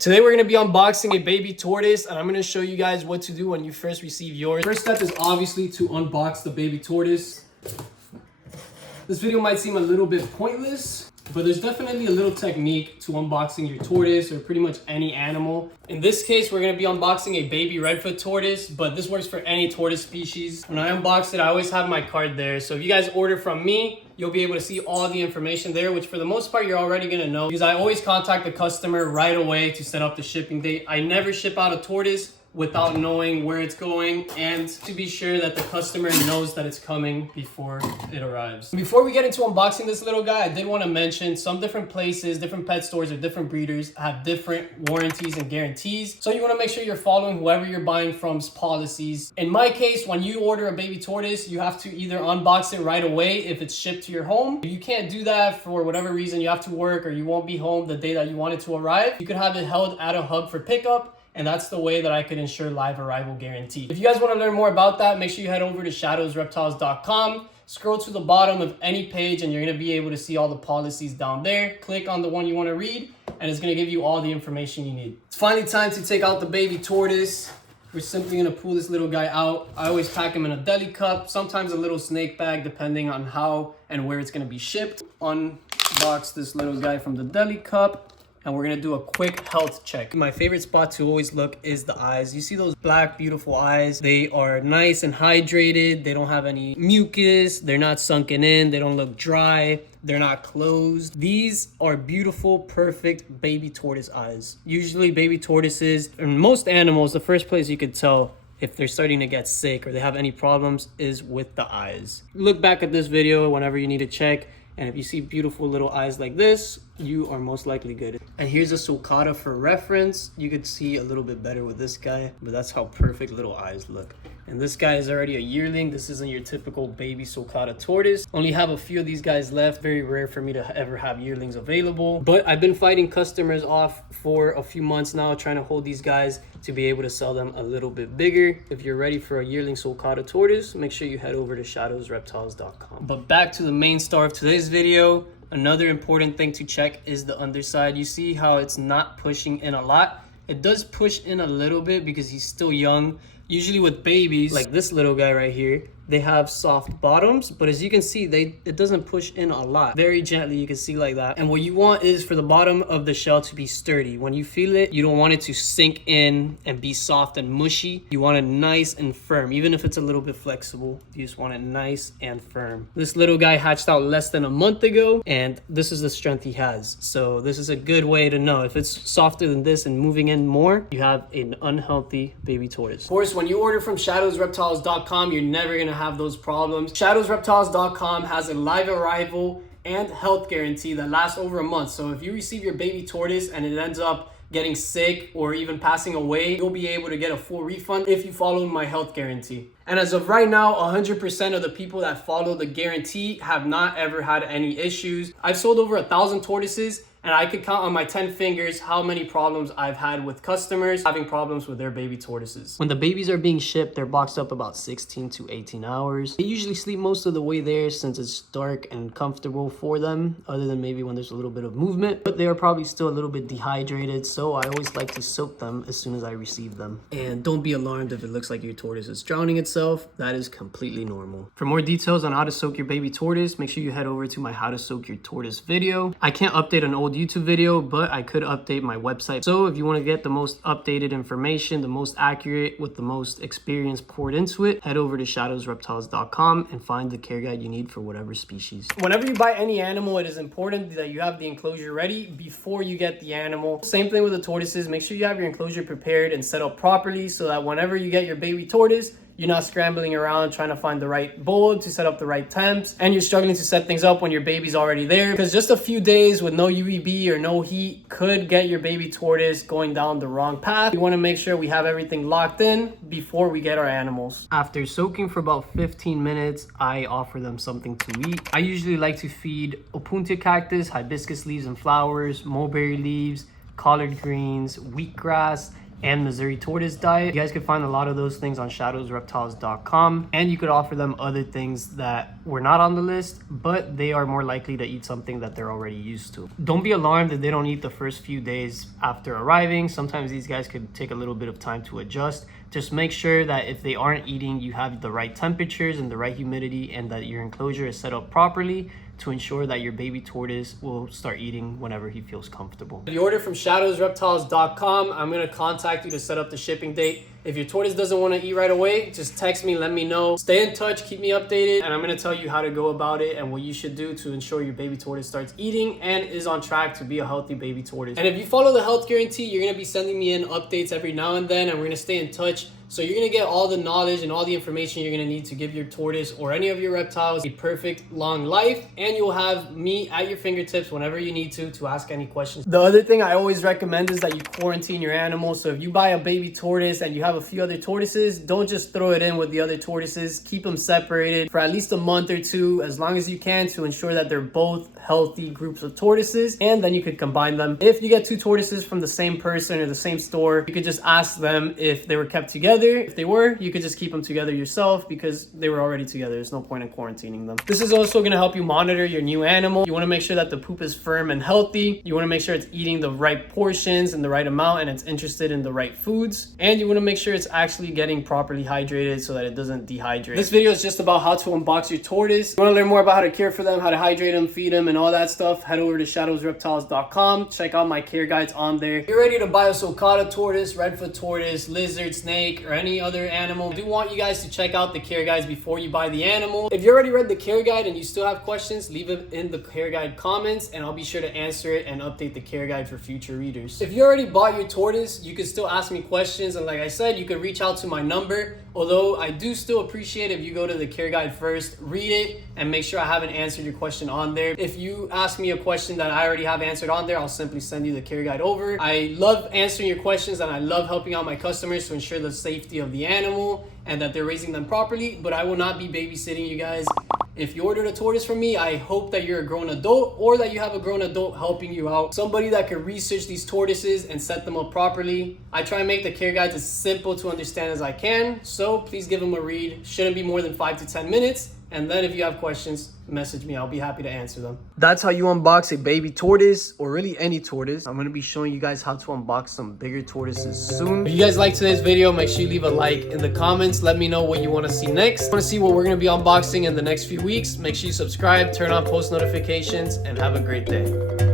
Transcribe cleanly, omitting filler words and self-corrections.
Today we're going to be unboxing a baby tortoise, and I'm going to show you guys what to do when you first receive yours. First step is obviously to unbox the baby tortoise. This video might seem a little bit pointless, but there's definitely a little technique to unboxing your tortoise or pretty much any animal. In this case, we're going to be unboxing a baby redfoot tortoise, but this works for any tortoise species. When I unbox it, I always have my card there. So if you guys order from me, you'll be able to see all the information there, which for the most part, you're already going to know because I always contact the customer right away to set up the shipping date. I never ship out a tortoise without knowing where it's going and to be sure that the customer knows that it's coming before it arrives. Before we get into unboxing this little guy, I did want to mention some different places, different pet stores or different breeders have different warranties and guarantees. So you want to make sure you're following whoever you're buying from's policies. In my case, when you order a baby tortoise, you have to either unbox it right away if it's shipped to your home. If you can't do that for whatever reason, you have to work or you won't be home the day that you want it to arrive, you could have it held at a hub for pickup. And that's the way that I could ensure live arrival guarantee. If you guys want to learn more about that, make sure you head over to shadowsreptiles.com. Scroll to the bottom of any page and you're going to be able to see all the policies down there. Click on the one you want to read and it's going to give you all the information you need. It's finally time to take out the baby tortoise. We're simply going to pull this little guy out. I always pack him in a deli cup, sometimes a little snake bag depending on how and where it's going to be shipped. Unbox this little guy from the deli cup. And we're gonna do a quick health check. My favorite spot to always look is the eyes. You see those black, beautiful eyes? They are nice and hydrated. They don't have any mucus. They're not sunken in. They don't look dry. They're not closed. These are beautiful, perfect baby tortoise eyes. Usually baby tortoises, and most animals, the first place you could tell if they're starting to get sick or they have any problems is with the eyes. Look back at this video whenever you need to check. And if you see beautiful little eyes like this, you are most likely good. And here's a sulcata for reference. You could see a little bit better with this guy, but that's how perfect little eyes look. And this guy is already a yearling. This isn't your typical baby sulcata tortoise. Only have a few of these guys left. Very rare for me to ever have yearlings available. But I've been fighting customers off for a few months now, trying to hold these guys to be able to sell them a little bit bigger. If you're ready for a yearling sulcata tortoise, make sure you head over to shadowsreptiles.com. But back to the main star of today's video. Another important thing to check is the underside. You see how it's not pushing in a lot? It does push in a little bit because he's still young. Usually with babies, like this little guy right here, they have soft bottoms, but as you can see, it doesn't push in a lot. Very gently, you can see like that. And what you want is for the bottom of the shell to be sturdy. When you feel it, you don't want it to sink in and be soft and mushy. You want it nice and firm, even if it's a little bit flexible. You just want it nice and firm. This little guy hatched out less than a month ago, and this is the strength he has. So this is a good way to know. If it's softer than this and moving in more, you have an unhealthy baby tortoise. Of course, when you order from shadowsreptiles.com, you're never gonna have those problems. Shadowsreptiles.com has a live arrival and health guarantee that lasts over a month. So if you receive your baby tortoise and it ends up getting sick or even passing away, you'll be able to get a full refund if you follow my health guarantee. And as of right now, 100% of the people that follow the guarantee have not ever had any issues. I've sold over 1,000 tortoises and I could count on my 10 fingers how many problems I've had with customers having problems with their baby tortoises. When the babies are being shipped, they're boxed up about 16 to 18 hours. They usually sleep most of the way there since it's dark and comfortable for them, other than maybe when there's a little bit of movement, but they are probably still a little bit dehydrated. So I always like to soak them as soon as I receive them. And don't be alarmed if it looks like your tortoise is drowning itself. That is completely normal. For more details on how to soak your baby tortoise, make sure you head over to my how to soak your tortoise video. I can't update an old YouTube video, but I could update my website. So if you want to get the most updated information, the most accurate with the most experience poured into it, head over to shadowsreptiles.com and find the care guide you need for whatever species. Whenever you buy any animal, it is important that you have the enclosure ready before you get the animal. Same thing with the tortoises. Make sure you have your enclosure prepared and set up properly so that whenever you get your baby tortoise, you're not scrambling around trying to find the right bowl to set up the right temps, and you're struggling to set things up when your baby's already there, because just a few days with no UVB or no heat could get your baby tortoise going down the wrong path. We want to make sure we have everything locked in before we get our animals. After soaking for about 15 minutes, I offer them something to eat. I usually like to feed opuntia cactus, hibiscus leaves and flowers, mulberry leaves, collard greens, wheatgrass, and Missouri tortoise diet. You guys could find a lot of those things on shadowsreptiles.com, and you could offer them other things that were not on the list, but they are more likely to eat something that they're already used to. Don't be alarmed if they don't eat the first few days after arriving. Sometimes these guys could take a little bit of time to adjust. Just make sure that if they aren't eating, you have the right temperatures and the right humidity, and that your enclosure is set up properly to ensure that your baby tortoise will start eating whenever he feels comfortable. If you order from shadowsreptiles.com, I'm going to contact you to set up the shipping date. If your tortoise doesn't want to eat right away, just text me, let me know. Stay in touch, keep me updated, and I'm going to tell you how to go about it and what you should do to ensure your baby tortoise starts eating and is on track to be a healthy baby tortoise. And if you follow the health guarantee, you're going to be sending me in updates every now and then, and we're going to stay in touch. So you're going to get all the knowledge and all the information you're going to need to give your tortoise or any of your reptiles a perfect long life, and you'll have me at your fingertips whenever you need to ask any questions. The other thing I always recommend is that you quarantine your animal. So if you buy a baby tortoise and you have a few other tortoises, don't just throw it in with the other tortoises. Keep them separated for at least a month or two, as long as you can, to ensure that they're both healthy groups of tortoises, and then you could combine them. If you get two tortoises from the same person or the same store, you could just ask them if they were kept together. If they were, you could just keep them together yourself because they were already together. There's no point in quarantining them. This is also going to help you monitor your new animal. You want to make sure that the poop is firm and healthy. You want to make sure it's eating the right portions and the right amount, and it's interested in the right foods. And you want to make sure it's actually getting properly hydrated so that it doesn't dehydrate. This video is just about how to unbox your tortoise. If you want to learn more about how to care for them, how to hydrate them, feed them, and all that stuff, head over to shadowsreptiles.com. Check out my care guides on there. If you're ready to buy a sulcata tortoise, redfoot tortoise, lizard, snake, or any other animal, I do want you guys to check out the care guides before you buy the animal. If you already read the care guide and you still have questions, leave them in the care guide comments, and I'll be sure to answer it and update the care guide for future readers. If you already bought your tortoise, you can still ask me questions, and like I said, you could reach out to my number. Although I do still appreciate if you go to the care guide first, read it, and make sure I haven't answered your question on there. If you ask me a question that I already have answered on there, I'll simply send you the care guide over. I love answering your questions, and I love helping out my customers to ensure the safety of the animal and that they're raising them properly, but I will not be babysitting you guys. If you ordered a tortoise from me, I hope that you're a grown adult, or that you have a grown adult helping you out. Somebody that can research these tortoises and set them up properly. I try and make the care guides as simple to understand as I can, so please give them a read. Shouldn't be more than 5 to 10 minutes. And then if you have questions, message me. I'll be happy to answer them. That's how you unbox a baby tortoise, or really any tortoise. I'm going to be showing you guys how to unbox some bigger tortoises soon. If you guys like today's video, make sure you leave a like in the comments. Let me know what you want to see next. If you want to see what we're going to be unboxing in the next few weeks, make sure you subscribe, turn on post notifications, and have a great day.